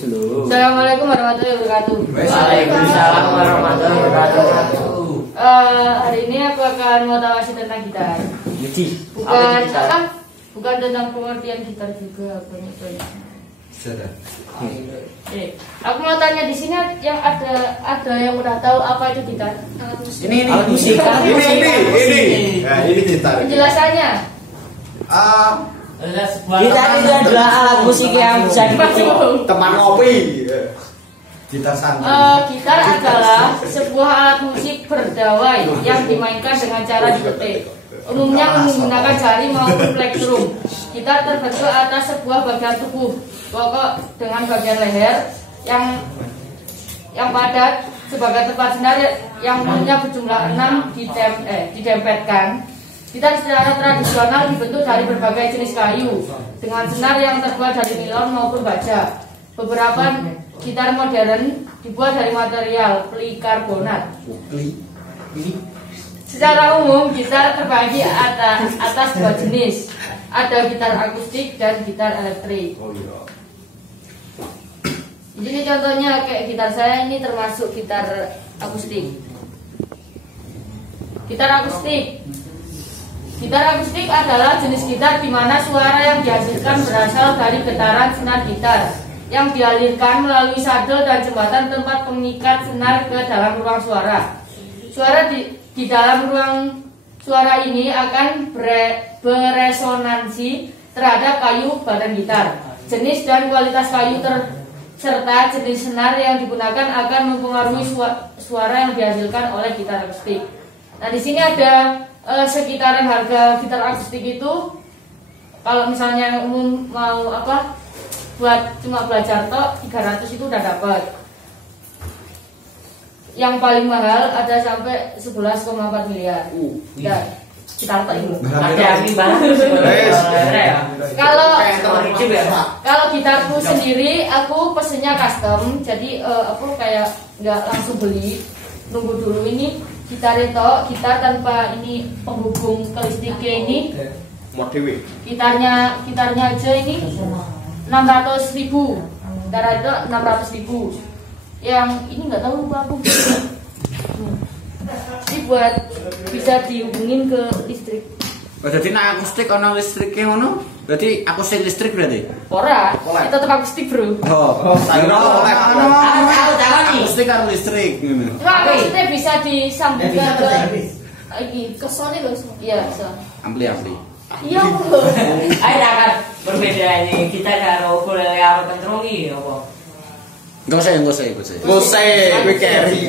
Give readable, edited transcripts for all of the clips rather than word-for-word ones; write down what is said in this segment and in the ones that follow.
Assalamualaikum warahmatullahi wabarakatuh. Waalaikumsalam warahmatullahi wabarakatuh. Hari ini aku akan mau tawasi tentang gitar. Bukan tentang pengertian gitar juga, banyak. Aku mau tanya di sini yang ada yang udah tahu apa itu gitar? Ini musik. Ini gitar. Penjelasannya. Gitar itu adalah alat musik yang bisa dipakai Teman ngopi. Gitar santai. Gitar adalah sebuah alat musik berdawai yang dimainkan dengan cara dipetik. Umumnya menggunakan jari maupun plektrum. Gitar terbentuk atas sebuah bagian tubuh pokok dengan bagian leher yang padat sebagai tempat senar yang mulutnya berjumlah 6 didempetkan. Gitar secara tradisional dibentuk dari berbagai jenis kayu dengan senar yang terbuat dari nilon maupun baja. Beberapa gitar modern dibuat dari material polikarbonat. Secara umum gitar terbagi atas dua jenis. Ada gitar akustik dan gitar elektrik. Jadi contohnya kayak gitar saya ini termasuk gitar akustik. Gitar akustik adalah jenis gitar di mana suara yang dihasilkan berasal dari getaran senar gitar yang dialirkan melalui sadel dan jembatan tempat pengikat senar ke dalam ruang suara. Suara di dalam ruang suara ini akan beresonansi terhadap kayu badan gitar. Jenis dan kualitas kayu serta jenis senar yang digunakan akan mempengaruhi suara yang dihasilkan oleh gitar akustik. Nah, di sini ada sekitaran harga gitar akustik itu, kalau misalnya yang umum mau buat cuma belajar tok 300 itu udah dapat. Yang paling mahal ada sampai 11,4 miliar. Dan gitar tok itu. Kalau gitarku sendiri aku pesennya custom, jadi aku kayak nggak langsung beli, nunggu dulu ini. Gitar tanpa ini penghubung ke listriknya ini. Gitarnya aja ini 600.000. Gitar itu 600.000. Yang ini nggak tahu lupa aku. Ini buat bisa dihubungin ke listrik. Oh, jadi nak akustik ono listriknya ngono? Berarti akustik listrik berarti? Ora, itu tetap akustik, Bro. Akustik karo listrik ngono. Enggak, maksudnya bisa disambungkan ke sone lho. Iya, bisa. Ampli. Iya, Bro. Ayo kan perbedaannya kita karo ukulele karo kentrung iki apa? Gak usah. Gue carry.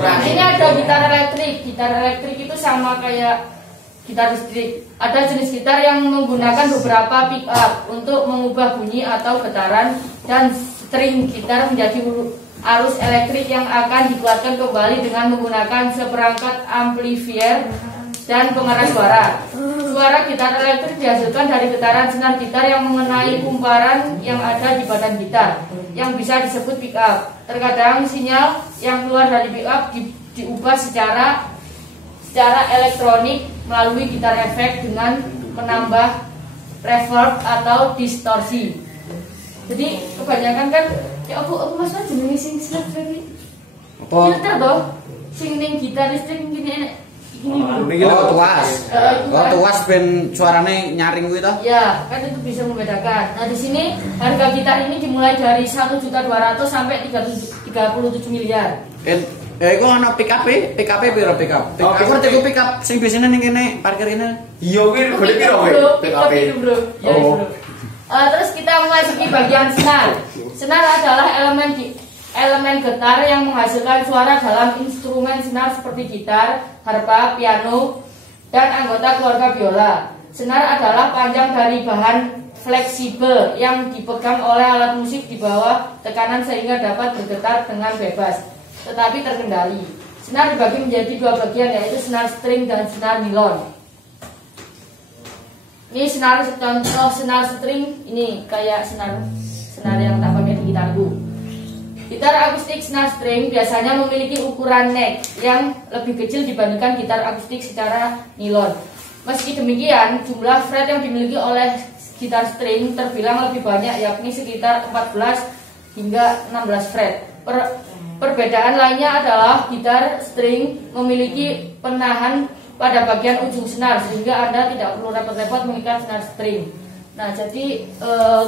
Nah, ini ada gitar elektrik. Gitar elektrik itu sama kayak gitar listrik. Ada jenis gitar yang menggunakan beberapa pick up untuk mengubah bunyi atau getaran dan string gitar menjadi arus elektrik yang akan dikuatkan kembali dengan menggunakan seperangkat amplifier dan pengeras suara. Suara gitar elektrik dihasilkan dari getaran senar gitar yang mengenai kumparan yang ada di badan gitar, yang bisa disebut pick up. Terkadang sinyal yang keluar dari pick up diubah secara elektronik melalui gitar efek dengan menambah reverb atau distorsi. Jadi kebanyakan kan ya aku maksudnya jenenge sing listrik. Filter toh sing ning gitar listrik gini tuas ben suarane nyaring kuwi toh? Ya, kan itu bisa membedakan. Nah, di sini harga gitar ini dimulai dari 1.200.000 sampai 37 miliar. Iku ana pick up piro pick up? Aku ngerti ku pick up sing biasane ning kene parkir ini. Iya, kuwi golek piro kowe? PKP itu, Bro. Ya, Bro. Terus kita memasuki bagian senar. Senar adalah elemen getar yang menghasilkan suara dalam instrumen senar seperti gitar, harpa, piano, dan anggota keluarga biola. Senar adalah panjang dari bahan fleksibel yang dipegang oleh alat musik di bawah tekanan sehingga dapat bergetar dengan bebas, tetapi terkendali. Senar dibagi menjadi dua bagian, yaitu senar string dan senar nilon. Ini contoh senar string, ini kayak senar yang tak pakai di gitarku. Gitar akustik senar string biasanya memiliki ukuran neck yang lebih kecil dibandingkan gitar akustik secara nilon. Meski demikian, jumlah fret yang dimiliki oleh gitar string terbilang lebih banyak, yakni sekitar 14 hingga 16 fret. Perbedaan lainnya adalah gitar string memiliki penahan pada bagian ujung senar sehingga Anda tidak perlu repot-repot mengikat senar string. Nah, jadi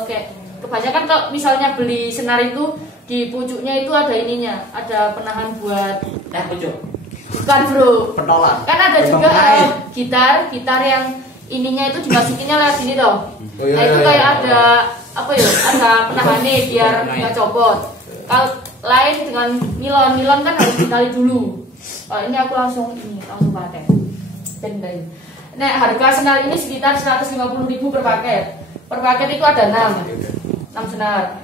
kayak kebanyakan kalau misalnya beli senar itu di pucuknya itu ada ininya, ada penahan buat pucuk. Bukan bro, Pentolan. kan ada juga gitar yang ininya itu dimasukinnya lewat sini toh. Nah itu kayak ada apa ya, ada penahannya biar nggak copot. Kalau lain dengan nilon kan harus ditali dulu. Kalau ini aku langsung pakai. Nah harga senar ini sekitar 150.000 per paket. Per paket itu ada 6 senar.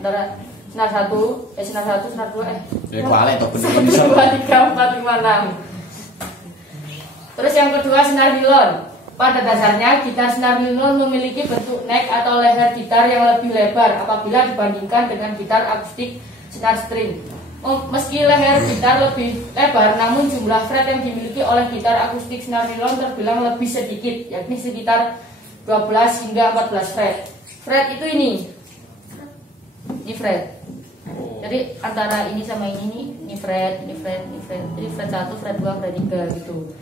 Senar 1, senar 2, Ya kuali toh bener 1, 2, 3, 4, 5, 6. Terus yang kedua senar nilon. Pada dasarnya gitar senar nilon memiliki bentuk neck atau leher gitar yang lebih lebar apabila dibandingkan dengan gitar akustik senar string. Meski leher gitar lebih lebar, namun jumlah fret yang dimiliki oleh gitar akustik senar nilon terbilang lebih sedikit, yakni sekitar 12 hingga 14 fret. Fret itu ini fret. Jadi antara ini sama ini fret. Jadi fret 1, fret 2, fret 3 gitu.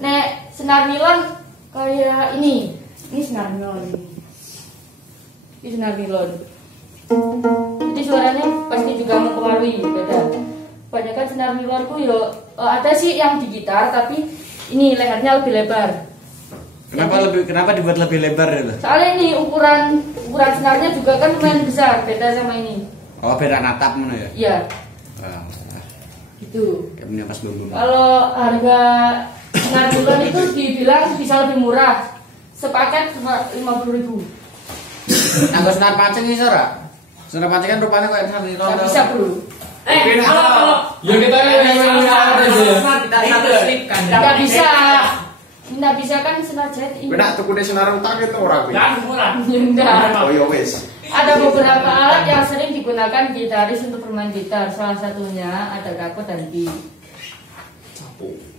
Nah, senar nilon kayak ini senar nilon. Ini senar nilon. Jadi suaranya pasti juga mempengaruhi, beda. Kebanyakan senar nilon itu ada sih yang di gitar tapi ini lehernya lebih lebar. Kenapa dibuat lebih lebar itu? Soalnya ini ukuran senarnya juga kan lumayan besar, beda sama ini. Oh, beda natap mana ya? Iya. Gitu. Kayak punya pas belum. Kalau harga senar nilon itu dibilang bisa lebih murah. Sepaket 50.000. Nanggo senar pancing iso ora? Senar pancing kan rupanya kayak senar nilon. Nggak bisa, bro. Kalau Ya kita Nggak bisa. Nggak bisa kan senar jet ini. Benak tuku senar utang itu ora kuwi. murah. Nggak. Oh ya wis. Ada beberapa alat yang sering digunakan gitaris untuk bermain gitar. Salah satunya ada kapo dan pick.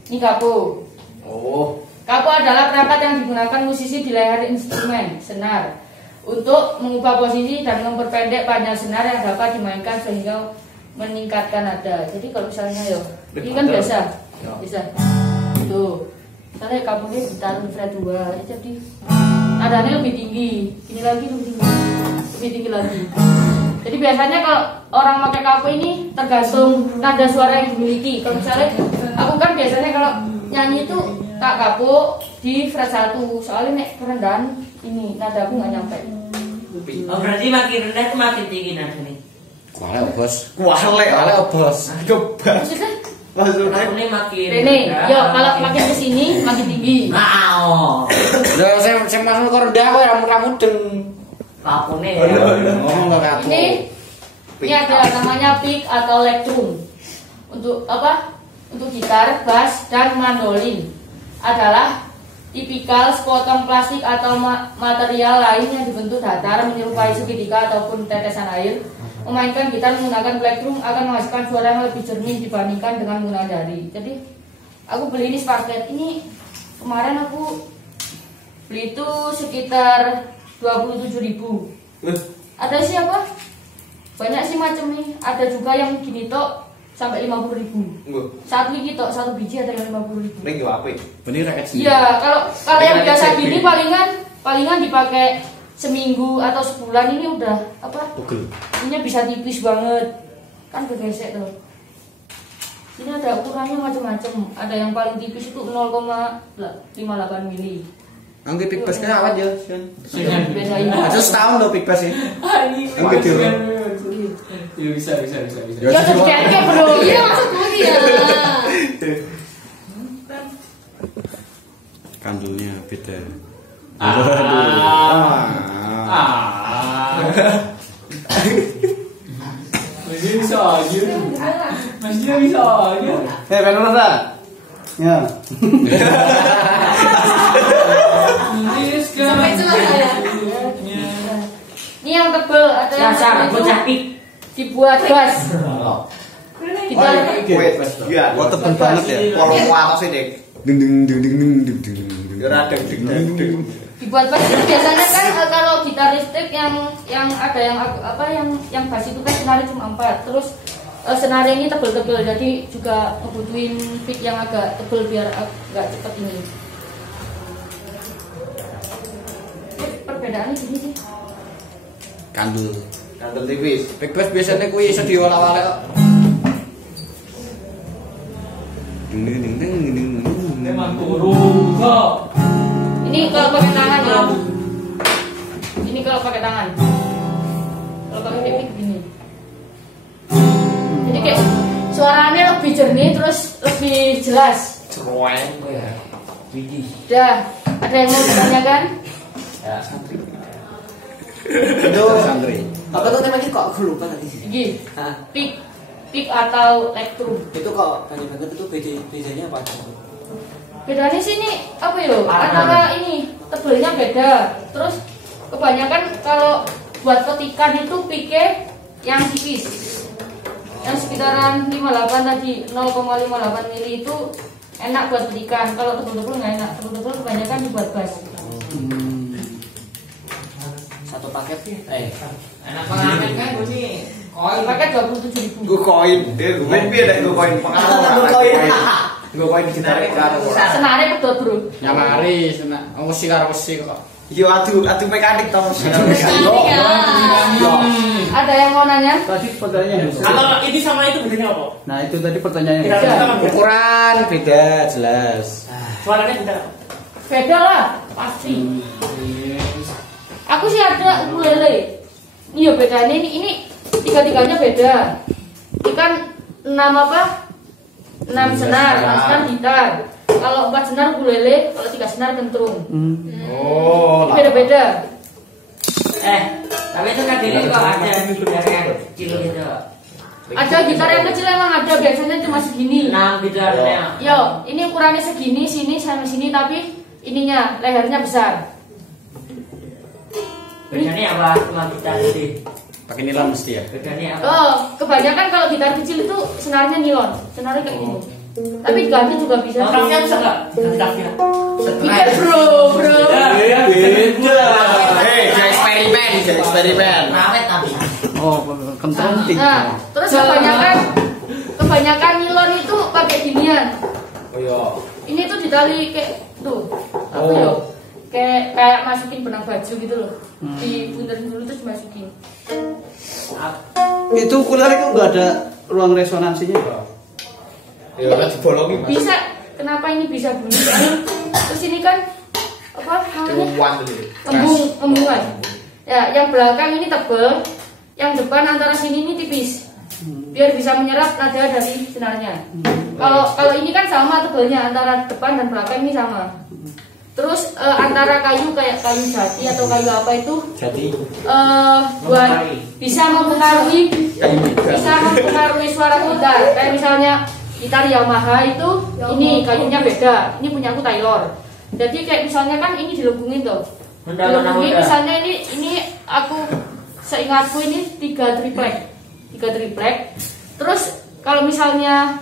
Ini kapo. Oh. Kapo adalah perangkat yang digunakan musisi di leher instrumen senar untuk mengubah posisi dan memperpendek panjang senar yang dapat dimainkan sehingga meningkatkan nada. Jadi kalau misalnya ini kan biasa, bisa. Tuh, misalnya kaponya ditaruh fret 2, jadi nadanya lebih tinggi. Ini lagi lebih tinggi lagi. Jadi biasanya kalau orang pakai kapo ini tergantung nada suara yang dimiliki. Kalau misalnya aku kan biasanya kalau nyanyi itu tak kapo di fret 1, soalnya nek kerendahan ini nada aku nggak nyampe. Oh berarti makin rendah tuh makin tinggi nadanya. Kuale bos. Kuale bos. Coba. Maksudnya Maksudnya Ini makin Rene, yo kalau makin kesini makin tinggi. Mau. Lah saya masuk ke rendah kok ramudeng. Kapune Oh, iya. Ngomong ke kapo. Ini ada namanya pick atau electrum. Untuk apa? Untuk gitar, bass, dan mandolin adalah tipikal sepotong plastik atau material lain yang dibentuk datar menyerupai segitiga ataupun tetesan air. Memainkan gitar menggunakan plektrum akan menghasilkan suara yang lebih jernih dibandingkan dengan menggunakan jari. Jadi aku beli ini sepaket. Ini kemarin aku beli itu sekitar 27.000. Ada sih apa? Banyak sih macam nih. Ada juga yang gini tok sampai 50.000. Satu gigi tok, satu biji ada yang 50.000. Ning yo apa? Bener rakyat sini. Iya, kalau yang Dengan biasa CB. gini palingan dipakai seminggu atau sebulan, ini udah apa? Pegel. Ini bisa tipis banget. Kan kegesek tuh. Ini ada ukurannya macam-macam. Ada yang paling tipis itu 0,58 mili. Angge pick bass kan awet ya. Bedain. Aja setahun lo pick bass ya. Angge diro. Ya bisa. Ya terjadi bro. Iya maksudku ya. Kandunnya beda. Masih bisa aja. Kan rasa? Ya. Sampai selesai ya. Ini yang tebel, ada yang Dasar tebel bocah itu pik. dibuat bass. Kita Iya. Oh tebel banget ya. Kalau atas sih, Dek. Ding ding ding ding ding ding ding. Ya radeng ding. dibuat bass itu biasanya kan kalau gitar listrik yang ada yang bass itu kan senarnya cuma 4. Terus senarnya ini tebel-tebel, jadi juga ngebutuhin pick yang agak tebel biar agak cepet ini. Perbedaannya gini sih. Kandel. Kandel tipis. Pick bass biasanya kuwi iso diolah-olah kok. Memang turun kok. Ini kalau pakai tangan ya. Ini kalau pakai tangan. Kalau pakai pick begini. Jadi kayak suaranya lebih jernih terus lebih jelas. Cerueng ya. Widih. Dah, ada yang mau ditanyakan? Ya. Itu santri. Apa tuh temanya kok aku lupa tadi sih. Gini, Hah? pick atau elektrum. Itu kok banyak banget itu bedanya apa? Bedanya sih ini apa ya? Antara ini tebelnya beda. Terus kebanyakan kalau buat petikan itu picknya yang tipis. Yang sekitaran 58 tadi 0,58 mili itu enak buat petikan. Kalau tebel-tebel nggak enak. Tebel-tebel kebanyakan dibuat bass. Satu paket ya? Anak pengamen kan bunyi. Koin pakai 27.000. Gue koin, gue main biar gue koin gue koin ditarik karo. Senarnya pedot bro. Nyamari senak. Wesi karo wesi kok. Yo atu mekanik tau. Ada yang mau nanya? Tadi pertanyaannya. Kalau ini sama itu bedanya apa? Nah, itu tadi pertanyaannya. Ukuran beda jelas. Suaranya beda. Beda lah, pasti. Aku sih ada ukulele. Iya bedanya ini tiga-tiganya beda. Ini kan 6 apa? 6 senar, 6 senar gitar. Kalau 4 senar ukulele, kalau 3 senar kentrung. Oh, Beda-beda. Tapi itu kan ini kok ada gitar yang kecil gitu. Ada gitar yang kecil emang ada, biasanya cuma segini. 6 gitarnya. Yo, ini ukurannya segini, sini sama sini, tapi ininya lehernya besar. Bedanya apa sama gitar ini? Pakai nilon mesti ya. Bedanya apa? Oh, kebanyakan kalau gitar kecil itu senarnya nilon, senarnya kayak gini. Tapi ganti juga bisa. Stafnya bisa nggak? Stafnya. Bisa bro. beda. Jangan eksperimen. Rawet tapi. Oh, kentrung tiga. Nah, terus kebanyakan nilon itu pakai ginian. Oh iya. Ini tuh ditali kayak tuh. Apa ya? Kayak masukin benang baju gitu loh. Dibunterin dulu terus masukin. Itu ukulele kok nggak ada ruang resonansinya? Ya kan dibolongi Mas. Bisa. Kenapa ini bisa bunyi? Terus ini kan apa namanya? Cuan dulu. Embungan. Ya, yang belakang ini tebel, yang depan antara sini ini tipis. Biar bisa menyerap nada dari senarnya. Kalau ini kan sama tebelnya antara depan dan belakang ini sama. Terus antara kayu kayak kayu jati atau kayu apa itu Jadi buat bisa mempengaruhi suara gitar. Kayak misalnya gitar Yamaha itu ini kayunya beda. Ini punya aku Taylor. Jadi kayak misalnya kan ini dilengkungin tuh. Dilengkungin misalnya ini aku seingatku ini 3 triplek. Terus kalau misalnya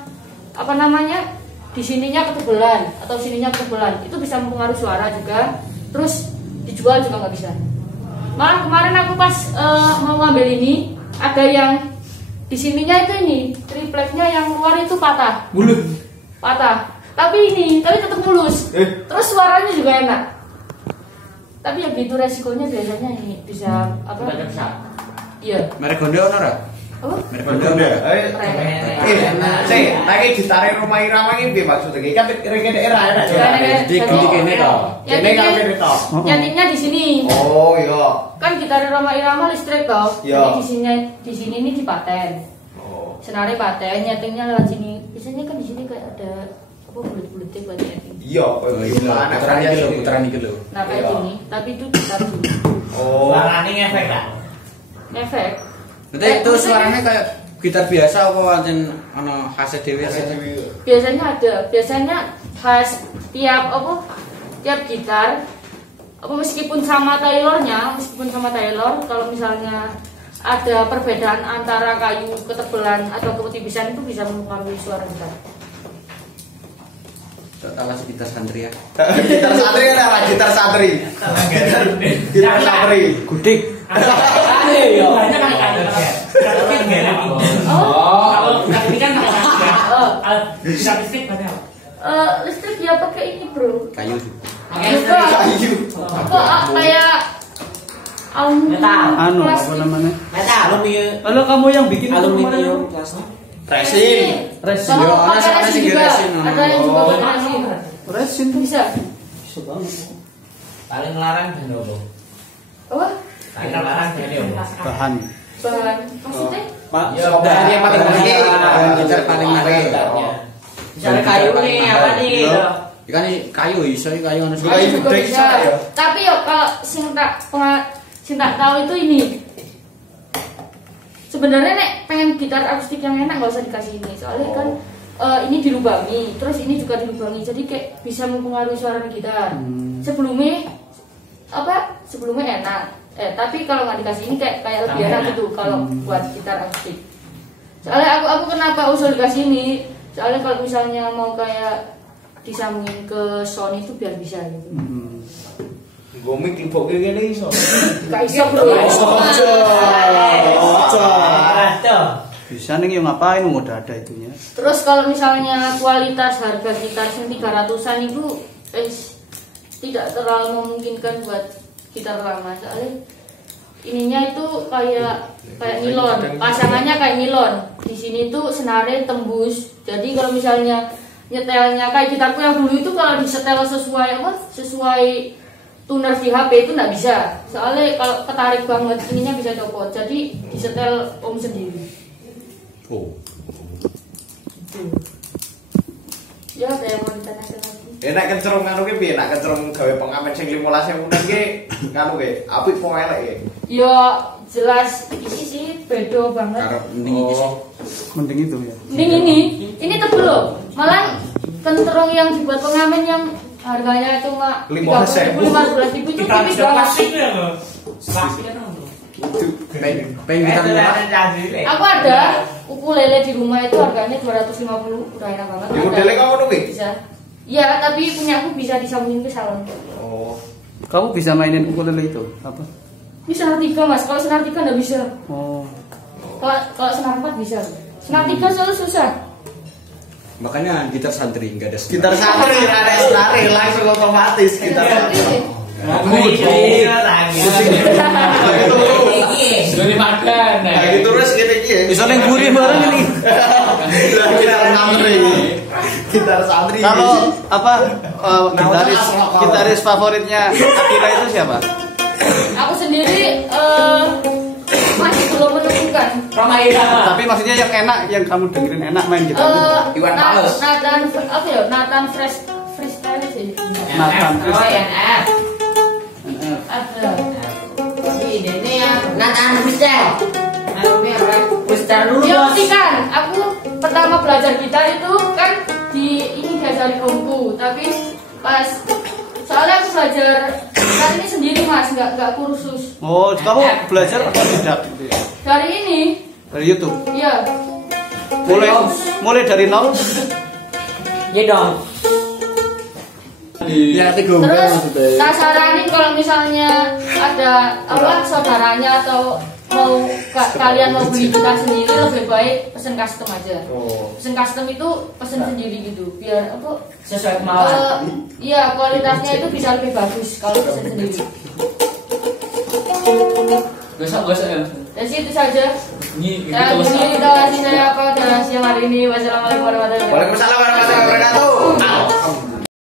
apa namanya di sininya ketebelan atau sininya ketebelan itu bisa mempengaruhi suara juga. Terus dijual juga nggak bisa. Malah kemarin aku pas mau ngambil ini ada yang di sininya itu ini tripleknya yang luar itu patah. Tapi tetap mulus. Terus suaranya juga enak. Tapi ya gitu resikonya biasanya ini bisa apa? Iya. merek Honda ono ora? Apa? Merek Honda ono ora? Lagi ditarik rumah irama ini piye maksudnya? Kan rene daerah enak. Jadi gini kene to. Kene kalau kene to. Nyantiknya di sini. Oh iya. Kan gitar Roma Irama listrik toh. Iya. Jadi di sini ini dipaten. Oh. Senarnya paten, nyetingnya lewat sini. Biasanya kan di sini kayak ada apa bulat-bulatnya buat nyeting. Iya, Putaran iki lho. Nah kayak Iya. gini, tapi itu gitar dulu. Oh. Suaranya ngefek tak? Efek. Berarti itu suaranya kayak gitar biasa apa pancen ana khasnya dhewe? Biasanya ada. Biasanya khas tiap gitar. Apa meskipun sama Taylornya, kalau misalnya ada perbedaan antara kayu ketebelan atau ketipisan itu bisa mempengaruhi suara gitar. Tahu kasih gitar santri ya. Gitar santri kan apa? Gitar santri. Gitar santri. Gudik. Iya. Banyak kan. Tapi enggak enak. Oh, kalau ini kan bisa listrik padahal. Listrik ya pakai ini bro. Kayu. Kayu. Kok kayak Anu apa namanya? Metal. Aluminium. Kalau kamu yang bikin itu Aluminium kemarin? plastik. Resin. Resin. Kalau Ada pakai resin sih juga, resin. ada yang juga pakai resin. Resin tuh Bisa. bisa banget. Paling larang dan obo. Apa? Paling larang dari obo. Bahan. Bahan maksudnya? Ya, dari yang paling Gitar paling menarik. Misalnya kayu nih, apa nih? Ikan ini kayu iso kayu ono Kayu Kayu juga gede bisa. bisa ya? Tapi ya kalau sing tak tahu itu ini. Sebenarnya nek pengen gitar akustik yang enak nggak usah dikasih ini. Soalnya kan ini dilubangi, terus ini juga dilubangi. Jadi kayak bisa mempengaruhi suara gitar. Sebelumnya enak. Tapi kalau nggak dikasih ini kayak lebih enak gitu kalau buat gitar akustik. Soalnya aku kenapa usul dikasih ini? Soalnya kalau misalnya mau kayak disambungin ke sound itu biar bisa gitu. Gomik libok kayak gini iso. Gak bisa bro. Bisa nih yang ngapain udah ada itunya. Terus kalau misalnya kualitas harga gitar yang 300-an itu tidak terlalu memungkinkan buat gitar lama. Soalnya ininya itu kayak nilon, pasangannya kayak nilon. Di sini tuh senarnya tembus. Jadi kalau misalnya nyetelnya kayak gitarku yang dulu itu kalau disetel sesuai tuner di HP itu nggak bisa. Soalnya kalau ketarik banget ininya bisa copot. Jadi disetel sendiri. Oh. Ya ada yang mau ditanyakan lagi. Enak kencerung anu ki piye? Enak kencerung gawe pengamen sing 15.000 ki nganu ki apik apa elek ki? Ya jelas ini sih beda banget. Karo mending iki sih. Mending itu ya. Ini tebel loh. Malah kenterung yang dibuat pengamen yang harganya itu mah 15.000. 15.000 itu tipis banget. Pengen gitar murah. Aku ada ukulele di rumah itu harganya 250, udah enak banget. Di modelnya kamu tuh ki? Bisa. Iya, tapi punya aku bisa disambungin ke salon. Oh. Kamu bisa mainin ukulele itu apa? Ini senar 3 mas, kalau senar 3 nggak bisa. Oh. Kalau senar 4 bisa. Senar 3 soalnya susah. Makanya gitar santri enggak ada Gitar santri ada senari langsung otomatis gitar santri. Sudah dimakan. Nah gitu terus gini ki. Bisa yang gurih bareng ini. Gitar santri. Gitar santri. Kalau apa gitaris favoritnya Akira itu siapa? Aku sendiri masih belum menemukan. Roma Irama. Tapi maksudnya yang enak, yang kamu dengerin enak main gitar itu. Iwan Fals. Nathan freestyle sih. Nathan. Oh, NF. Ada. Ini yang Nathan freestyle. Freestyle dulu. Ya pasti kan, aku pertama belajar gitar itu kan diajari omku, tapi pas soalnya aku belajar gitar ini sendiri mas, nggak kursus. Oh, kamu belajar atau tidak? Dari ini. Dari YouTube. Iya. Mulai dari nol. Iya dong. Ya, Terus tak saranin kalau misalnya ada saudaranya atau mau kalian mau beli gitar sendiri, lebih baik pesen custom aja. Pesen custom itu pesen sendiri gitu, biar apa? Sesuai kemauan. Iya, kualitasnya itu bisa lebih bagus kalau pesen sendiri. Gosok ya. Dan itu saja. Ini Saya kasih saya apa dan siang hari ini. Wassalamualaikum warahmatullahi wabarakatuh. Waalaikumsalam warahmatullahi wabarakatuh.